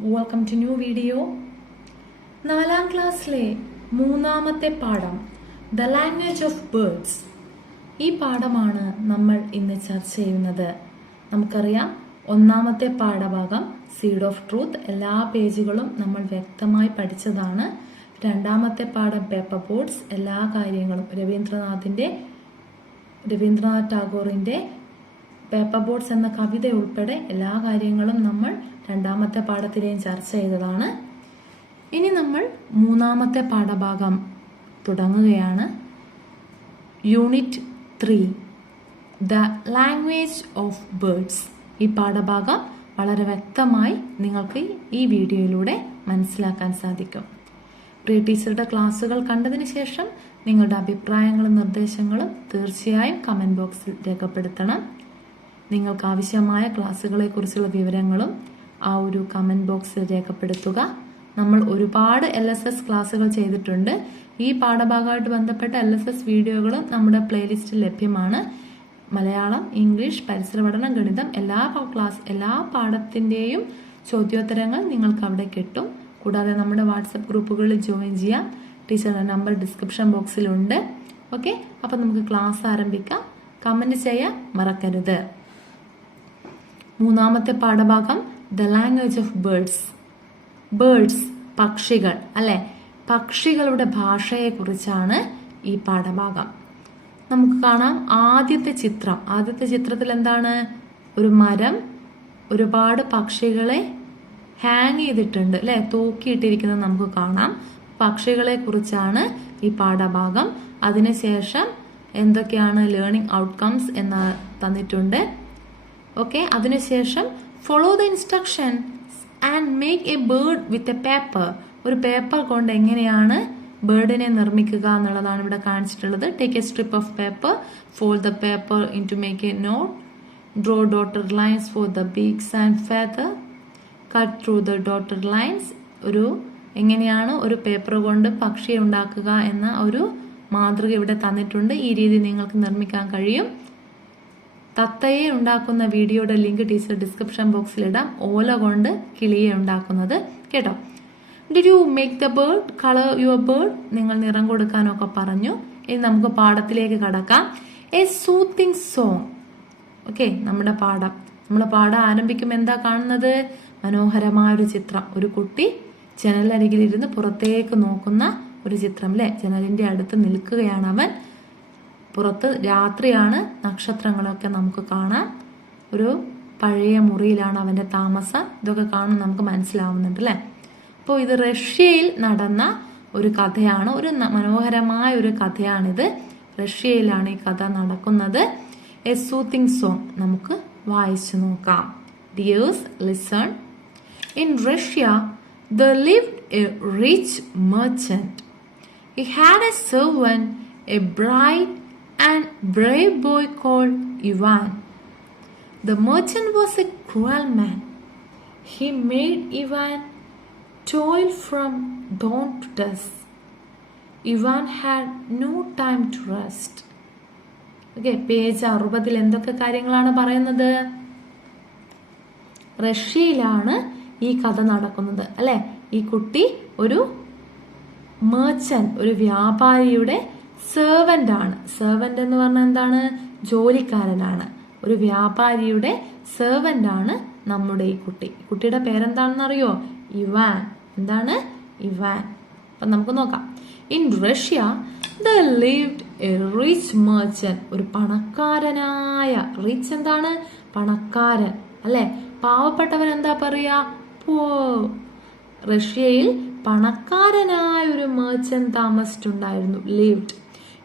Welcome to new video. 4ാം ക്ലാസ്സിലെ 3ാമത്തെ പാഠം ദ ലാംഗ്വേജ് ഓഫ് ബേർഡ്സ്. ഈ പാഠമാണ് നമ്മൾ ഇന്ന് ചർച്ച ചെയ്യുന്നത്. നമുക്കറിയാം 1ാമത്തെ പാഠഭാഗം സീഡ് ഓഫ് ട്രൂത്ത് എല്ലാ പേജുകളും നമ്മൾ വ്യക്തമായി പഠിച്ചതാണ്. 2ാമത്തെ പാഠം പേപ്പർ ബോർഡ്സ് എല്ലാ കാര്യങ്ങളും രവീന്ദ്രനാഥ് ടാഗോറിന്റെ പേപ്പർ ബോർഡ്സ് എന്ന കവിത ഉൾപ്പെടെ എല്ലാ കാര്യങ്ങളും നമ്മൾ 2ാമത്തെ പാഠത്തിലെയും ചർച്ച ചെയ്തതാണ്. ഇനി നമ്മൾ 3ാമത്തെ പാഠഭാഗം തുടങ്ങുകയാണ്. Unit 3 the language of birds. ഈ പാഠഭാഗം വളരെ വ്യക്തമായി നിങ്ങൾക്ക് ഈ വീഡിയോയിലൂടെ മനസ്സിലാക്കാൻ സാധിക്കും. പ്രിയ ടീച്ചറുടെ ക്ലാസ്സുകൾ കണ്ടതിന് ശേഷം നിങ്ങളുടെ അഭിപ്രായങ്ങളും നിർദ്ദേശങ്ങളും തീർച്ചയായും കമന്റ് ബോക്സിൽ രേഖപ്പെടുത്തണം. നിങ്ങൾക്ക് ആവശ്യമായ ക്ലാസ്സുകളെ കുറിച്ചുള്ള വിവരങ്ങളും ആ ഒരു കമന്റ് ബോക്സിൽ രേഖപ്പെടുത്തുക. നമ്മൾ ഒരുപാട് LSS ക്ലാസ്സുകൾ ചെയ്തിട്ടുണ്ട്. ഈ പാഠഭാഗമായിട്ട് ബന്ധപ്പെട്ട LSS വീഡിയോകളും നമ്മുടെ പ്ലേലിസ്റ്റിൽ ലഭ്യമാണ്. മലയാളം, ഇംഗ്ലീഷ്, പരിസര പഠനം, ഗണിതം എല്ലാ പാഠത്തിന്റെയും ചോദ്യോത്തരങ്ങൾ നിങ്ങൾക്ക് അവിടെ കിട്ടും. കൂടാതെ നമ്മുടെ വാട്സപ്പ് ഗ്രൂപ്പുകളിൽ ജോയിൻ ചെയ്യാം. ടീച്ചറുടെ നമ്പർ ഡിസ്ക്രിപ്ഷൻ ബോക്സിലുണ്ട്. ഓക്കെ, അപ്പൊ നമുക്ക് ക്ലാസ് ആരംഭിക്കാം. കമന്റ് ചെയ്യാൻ മറക്കരുത്. 3ാമത്തെ പാഠഭാഗം the language of birds. Birds പക്ഷികൾ അല്ലെ, പക്ഷികളുടെ ഭാഷയെ കുറിച്ചാണ് ഈ പാഠഭാഗം. നമുക്ക് കാണാം ആദ്യത്തെ ചിത്രത്തിൽ എന്താണ്? ഒരു മരം, ഒരുപാട് പക്ഷികളെ ഹാങ് ചെയ്തിട്ടുണ്ട് അല്ലെ, തൂക്കിയിട്ടിരിക്കുന്നത് നമുക്ക് കാണാം. പക്ഷികളെ കുറിച്ചാണ് ഈ പാഠഭാഗം. അതിനുശേഷം എന്തൊക്കെയാണ് ലേണിംഗ് ഔട്ട്കംസ് എന്ന് തന്നിട്ടുണ്ട്. ഓക്കെ, അതിനുശേഷം follow the instruction and make a bird with a paper. ഒരു പേപ്പർ കൊണ്ട് എങ്ങനെയാണ് ബേർഡിനെ നിർമ്മിക്കുക എന്നുള്ളതാണ് ഇവിടെ കാണിച്ചിട്ടുള്ളത്. Take a strip of paper, fold the paper in to make a knot, draw dotted lines for the beaks and feather, cut through the dotted lines. എങ്ങനെയാണ് ഒരു പേപ്പർ കൊണ്ട് പക്ഷിയെ ഉണ്ടാക്കുക എന്ന ഒരു മാതൃക ഇവിടെ തന്നിട്ടുണ്ട്. ഈ രീതി നിങ്ങൾക്ക് നിർമ്മിക്കാൻ കഴിയും. തത്തയെ ഉണ്ടാക്കുന്ന വീഡിയോയുടെ ലിങ്ക് ടീച്ചർ ഡിസ്ക്രിപ്ഷൻ ബോക്സിൽ ഇടാം. ഓല കൊണ്ട് കിളിയെ ഉണ്ടാക്കുന്നത് കേട്ടോ. Did you make the bird, colour your bird. നിങ്ങൾ നിറം കൊടുക്കാനൊക്കെ പറഞ്ഞു. ഇനി നമുക്ക് പാഠത്തിലേക്ക് കടക്കാം. A soothing song. ഓക്കെ, നമ്മുടെ പാഠം ആരംഭിക്കുമ്പോൾ എന്താ കാണുന്നത്? മനോഹരമായൊരു ചിത്രം. ഒരു കുട്ടി ജനലരികിലിരുന്ന് പുറത്തേക്ക് നോക്കുന്ന ഒരു ചിത്രം അല്ലെ. ജനലിന്റെ അടുത്ത് നിൽക്കുകയാണ് അവൻ. പുറത്ത് രാത്രിയാണ്, നക്ഷത്രങ്ങളൊക്കെ നമുക്ക് കാണാം. ഒരു പഴയ മുറിയിലാണ് അവന്റെ താമസം. ഇതൊക്കെ കാണും നമുക്ക് മനസ്സിലാവുന്നുണ്ട് അല്ലെ. അപ്പോൾ ഇത് റഷ്യയിൽ നടന്ന ഒരു കഥയാണ്. ഒരു മനോഹരമായ ഒരു കഥയാണിത്. റഷ്യയിലാണ് ഈ കഥ നടക്കുന്നത്. എ സൂത്തിങ് സോങ് നമുക്ക് വായിച്ചു നോക്കാം. Dears listen. In Russia, there lived a rich merchant. He had a servant, a bright and brave boy called Ivan. The merchant was a cruel man. He made Ivan toil from dawn to dusk. Ivan had no time to rest. Okay, page 60 എന്തൊക്കെ കാര്യങ്ങളാണ് പറയുന്നത്? റഷ്യയിലാണ് ഈ കഥ നടക്കുന്നത് അല്ലെ. ഈ കുട്ടി ഒരു മെർച്ചന്റ്, ഒരു വ്യാപാരിയുടെ സെർവന്റ് ആണ്. സെർവന്റ് എന്ന് പറഞ്ഞാൽ എന്താണ്? ജോലിക്കാരനാണ്. ഒരു വ്യാപാരിയുടെ സെർവന്റ് ആണ് നമ്മുടെ ഈ കുട്ടി. കുട്ടിയുടെ പേരെന്താണെന്ന് അറിയോ? ഇവാൻ. എന്താണ്? ഇവാൻ. അപ്പൊ നമുക്ക് നോക്കാം. In Russia there lived a rich merchant. ഒരു പണക്കാരനായ, റിച്ച് എന്താണ്? പണക്കാരൻ അല്ലെ. പാവപ്പെട്ടവൻ എന്താ പറയാ? റഷ്യയിൽ പണക്കാരനായ ഒരു മെർച്ചന്റ് താമസിച്ചിട്ടുണ്ടായിരുന്നു. Lived.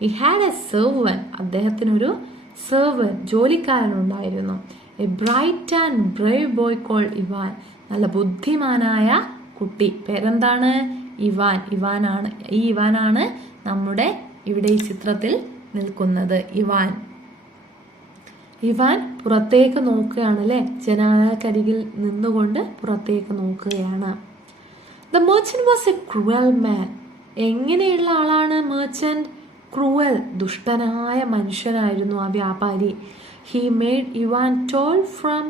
He had a servant. അദ്ദേഹത്തിനൊരു സെർവന്റ്, ജോലിക്കാരൻ ഉണ്ടായിരുന്നു. A bright and brave boy called Ivan. നല്ല ബുദ്ധിമാനായ കുട്ടി. പേരെന്താണ്? ഇവാൻ. ഈ ഇവാനാണ് നമ്മുടെ ഇവിടെ ഈ ചിത്രത്തിൽ നിൽക്കുന്നത്. ഇവാൻ പുറത്തേക്ക് നോക്കുകയാണ് അല്ലെ. ജനാലക്കരികിൽ നിന്നുകൊണ്ട് പുറത്തേക്ക് നോക്കുകയാണ്. The merchant was a cruel man. എങ്ങനെയുള്ള ആളാണ് മെർച്ചന്റ്? ക്രൂവൽ, ദുഷ്ടനായ മനുഷ്യനായിരുന്നു ആ വ്യാപാരി. He made Ivan toil from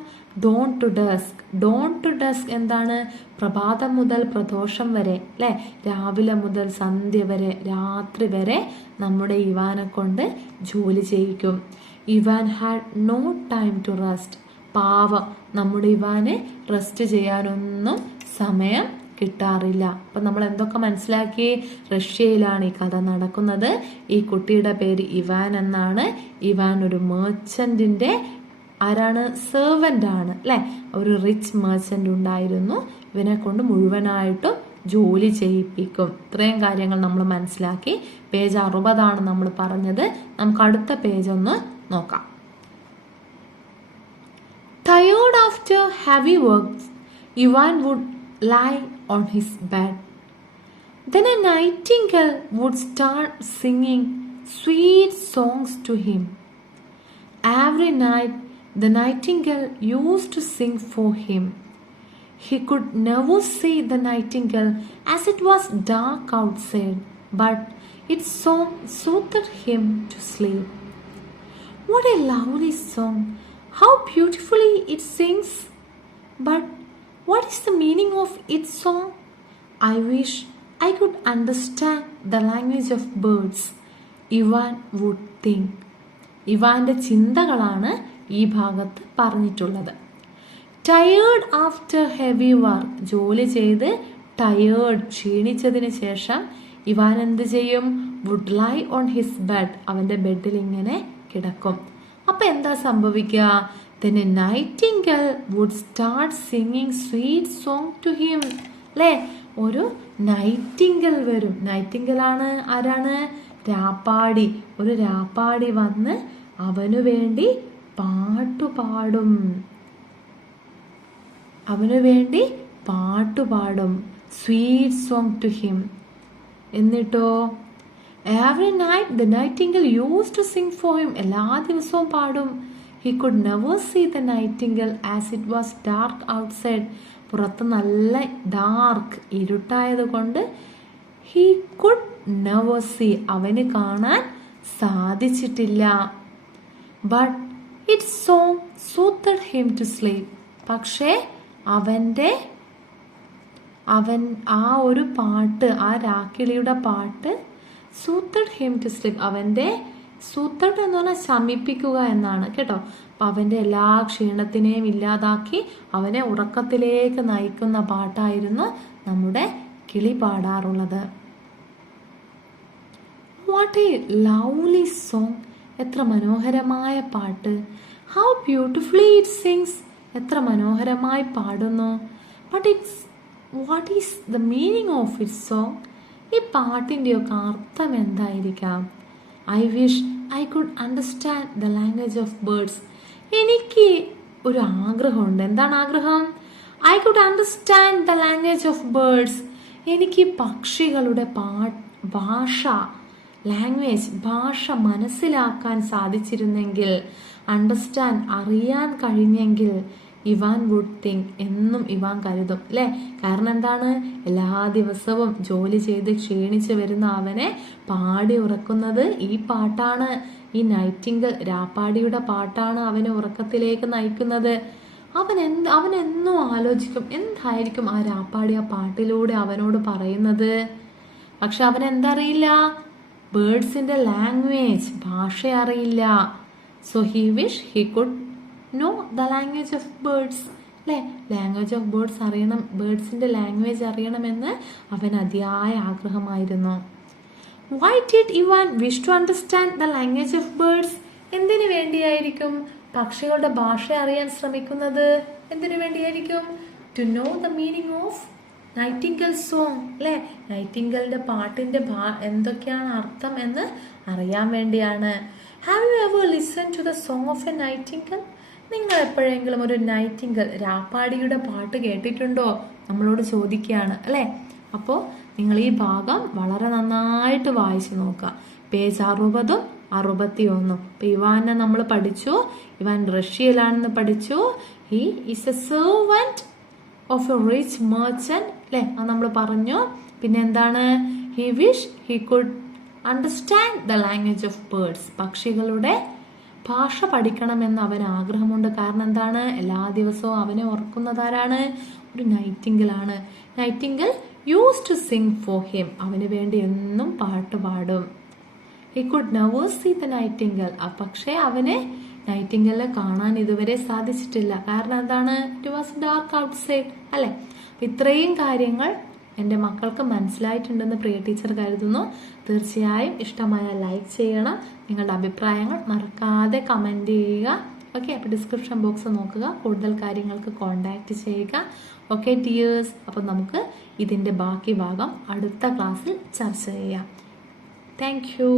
dawn to dusk. Dawn to dusk എന്താണ്? പ്രഭാതം മുതൽ പ്രദോഷം വരെ, അല്ലെ? രാവിലെ മുതൽ സന്ധ്യ വരെ, രാത്രി വരെ നമ്മുടെ ഇവാനെ കൊണ്ട് ജോലി ചെയ്യിക്കും. Ivan had no time to rest. പാവം, നമ്മുടെ ഇവാന് റെസ്റ്റ് ചെയ്യാനൊന്നും സമയം കിട്ടാറില്ല. അപ്പൊ നമ്മൾ എന്തൊക്കെ മനസ്സിലാക്കി? റഷ്യയിലാണ് ഈ കഥ നടക്കുന്നത്. ഈ കുട്ടിയുടെ പേര് ഇവാൻ എന്നാണ്. ഇവാൻ ഒരു മെർച്ചന്റിന്റെ ആരാണ്? സെർവന്റ് ആണ്, അല്ലെ? ഒരു റിച്ച് മെർച്ചന്റ് ഉണ്ടായിരുന്നു. ഇവനെ കൊണ്ട് മുഴുവനായിട്ടും ജോലി ചെയ്യിപ്പിക്കും. ഇത്രയും കാര്യങ്ങൾ നമ്മൾ മനസ്സിലാക്കി. പേജ് 60 നമ്മൾ പറഞ്ഞത്. നമുക്ക് അടുത്ത പേജ് ഒന്ന് നോക്കാം. Tired after heavy work, Ivan would lie on his bed. Then a nightingale would start singing sweet songs to him. Every night, the nightingale used to sing for him. He could never see the nightingale as it was dark outside, but its song soothed him to sleep. What a lovely song! How beautifully it sings! But what is the meaning of its song? I wish I could understand the language of birds. Ivan would think. ഇവാന്റെ ചിന്തകളാണ് ഈ ഭാഗത്ത് പറഞ്ഞിട്ടുള്ളത്. Tired after heavy work, ജോലി ചെയ്ത് tired, ക്ഷീണിച്ചതിന് ശേഷം Ivan എന്ത് ചെയ്യും? Would lie on his bed, അവന്റെ ബെഡിൽ ഇങ്ങനെ കിടക്കും. അപ്പൊ എന്താ സംഭവിക്കുക? Then a nightingale would start singing sweet song to him. അല്ലേ? ഒരു നൈറ്റിംഗൽ വരും. നൈറ്റിംഗൽ ആണ് ആരാണ്? രാപ്പാടി. ഒരു രാപ്പാടി വന്ന് അവനു വേണ്ടി പാട്ടുപാടും. അവനു വേണ്ടി പാട്ടുപാടും. Sweet song to him. എന്നിട്ടോ every night the nightingale used to sing for him. എല്ലാ ദിവസവും പാടും. He could never see the nightingale as it was dark outside. പുറത്ത് നല്ല ഡാർക്ക്, ഇരുട്ടായത് കൊണ്ട് he could never see, അവന് കാണാൻ സാധിച്ചിട്ടില്ല. But its song soothed him to sleep. പക്ഷേ അവൻ ആ ഒരു പാട്ട്, ആ രാക്കിളിയുടെ പാട്ട് സൂത്തഡ് ഹിം ടു സ്ലീപ്, അവന്റെ സൂത്തഡ് എന്ന് പറഞ്ഞാൽ ശമിപ്പിക്കുക എന്നാണ് കേട്ടോ. അപ്പൊ അവന്റെ എല്ലാ ക്ഷീണത്തിനെയും ഇല്ലാതാക്കി അവനെ ഉറക്കത്തിലേക്ക് നയിക്കുന്ന പാട്ടായിരുന്നു നമ്മുടെ കിളി പാടാറുള്ളത്. വാട്ട് എ ലവ്ലി സോങ്, എത്ര മനോഹരമായ പാട്ട്. ഹൗ ബ്യൂട്ടിഫുള്ളി ഇറ്റ് സിങ്സ്, എത്ര മനോഹരമായി പാടുന്നു. But it's what is the meaning of it song, ഈ പാട്ടിൻ്റെയൊക്കെ അർത്ഥം എന്തായിരിക്കാം? I wish I could understand the language of birds. എനിക്ക് ഒരു ആഗ്രഹമുണ്ട്. എന്താണ് ആഗ്രഹം? I could understand the language of birds. എനിക്ക് പക്ഷികളുടെ ഭാഷ, ലാംഗ്വേജ്, ഭാഷ മനസ്സിലാക്കാൻ സാധിച്ചിരുന്നെങ്കിൽ, അണ്ടർസ്റ്റാൻഡ്, അറിയാൻ കഴിഞ്ഞെങ്കിൽ, ഇവാൻ വുഡ് തിങ്ക്, എന്നും ഇവാൻ കരുതും അല്ലേ. കാരണം എന്താണ്? എല്ലാ ദിവസവും ജോലി ചെയ്ത് ക്ഷീണിച്ച് വരുന്ന അവനെ പാടി ഉറക്കുന്നത് ഈ പാട്ടാണ്. ഈ നൈറ്റിംഗൽ, രാപ്പാടിയുടെ പാട്ടാണ് അവനെ ഉറക്കത്തിലേക്ക് നയിക്കുന്നത്. അവൻ എന്നും ആലോചിക്കും, എന്തായിരിക്കും ആ രാപ്പാടി ആ പാട്ടിലൂടെ അവനോട് പറയുന്നത്. പക്ഷെ അവൻ എന്തറിയില്ല? ബേർഡ്സിന്റെ ലാംഗ്വേജ്, ഭാഷ അറിയില്ല. So he wish he could know the language of birds. അല്ലേ? ലാംഗ്വേജ് ഓഫ് ബേർഡ്സ് അറിയണം, ബേർഡ്സിന്റെ ലാംഗ്വേജ് അറിയണമെന്ന് അവൻ അതിയായ ആഗ്രഹമായിരുന്നു. Why did Ivan wish to understand the language of birds? എന്തിനു വേണ്ടിയായിരിക്കും പക്ഷികളുടെ ഭാഷ അറിയാൻ ശ്രമിക്കുന്നത്? എന്തിനു വേണ്ടിയായിരിക്കും? To know the meaning of nightingale song. അല്ലേ? നൈറ്റിംഗലിന്റെ പാട്ടിന്റെ എന്തൊക്കെയാണ് അർത്ഥം എന്ന് അറിയാൻ വേണ്ടിയാണ്. Have you ever listen to the song of a nightingale? നിങ്ങൾ എപ്പോഴെങ്കിലും ഒരു നൈറ്റിംഗൽ, രാപ്പാടിയുടെ പാട്ട് കേട്ടിട്ടുണ്ടോ? നമ്മളോട് ചോദിക്കുകയാണ് അല്ലേ. അപ്പോൾ നിങ്ങൾ ഈ ഭാഗം വളരെ നന്നായിട്ട് വായിച്ചു നോക്കുക. പേജ് 60 61. ഇപ്പൊ ഇവാനെ നമ്മൾ പഠിച്ചു. ഇവാൻ റഷ്യയിലാണെന്ന് പഠിച്ചു. He is A servant of A rich merchant അല്ലേ, അത് നമ്മൾ പറഞ്ഞു. പിന്നെ എന്താണ്? He wish he could understand the language of birds. പക്ഷികളുടെ ഭാഷ പഠിക്കണമെന്ന് അവന് ആഗ്രഹമുണ്ട്. കാരണം എന്താണ്? എല്ലാ ദിവസവും അവനെ ഓർക്കുന്നതാരാണ്? ഒരു നൈറ്റിംഗലാണ്. Nightingale use to sing for him. അവന് വേണ്ടി എന്നും പാട്ട് പാടും. He could never see the nightingale. പക്ഷേ അവന് നൈറ്റിംഗലിനെ കാണാൻ ഇതുവരെ സാധിച്ചിട്ടില്ല. കാരണം എന്താണ്? ഇറ്റ് വാസ് ഡാർക്ക് ഔട്ട്സൈഡ് അല്ലെ? ഇത്രയും കാര്യങ്ങൾ എൻ്റെ മക്കൾക്ക് മനസ്സിലായിട്ടുണ്ടെന്ന് പ്രിയ ടീച്ചർ കരുതുന്നു. തീർച്ചയായും ഇഷ്ടമായ ലൈക്ക് ചെയ്യണം. നിങ്ങളുടെ അഭിപ്രായങ്ങൾ മറക്കാതെ കമൻറ്റ് ചെയ്യുക. ഓക്കെ, അപ്പോൾ ഡിസ്ക്രിപ്ഷൻ ബോക്സ് നോക്കുക. കൂടുതൽ കാര്യങ്ങൾക്ക് കോൺടാക്റ്റ് ചെയ്യുക. ഓക്കെ ഡിയേഴ്സ്, അപ്പോൾ നമുക്ക് ഇതിൻ്റെ ബാക്കി ഭാഗം അടുത്ത ക്ലാസ്സിൽ ചർച്ച ചെയ്യാം. Thank you.